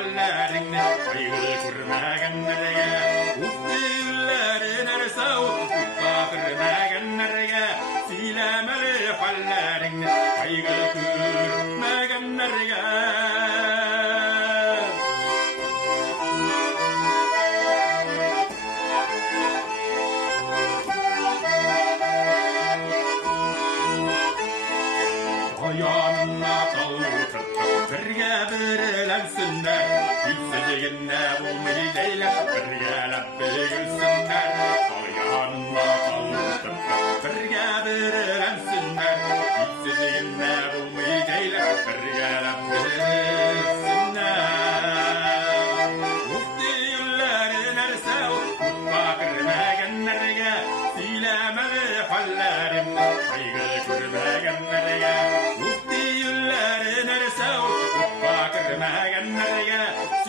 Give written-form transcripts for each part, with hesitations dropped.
хәлләреңне, кайгы күрмәгәннәргә, уфтиләрен әрсәү, укка күрмәгәннәргә, сөйләмәле хәлләреңне, кайгы күрмәгәннәргә. Yanına kalkıp birge birilensinler, gülsüzlüğüne bulmayı değiller, birgelep bilgilsinler. Yanına kalkıp birge birilensinler, gülsüzlüğüne bulmayı değiller, birgelep bilgilsinler. Ufti yılların erse ufka kırmaganlarga, söylemeli hallerimni, kaygı görmegenlerge.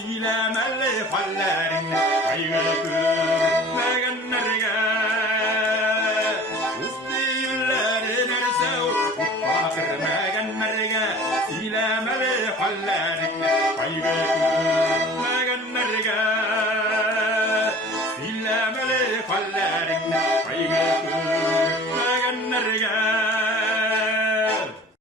Söyləməli həllərinə, kaygı görməgənlərə. Uftillərin ərsə, ufqa görməgənlərə. Söyləməli həllərinə, kaygı görməgənlərə. Söyləməli həllərinə, kaygı görməgənlərə.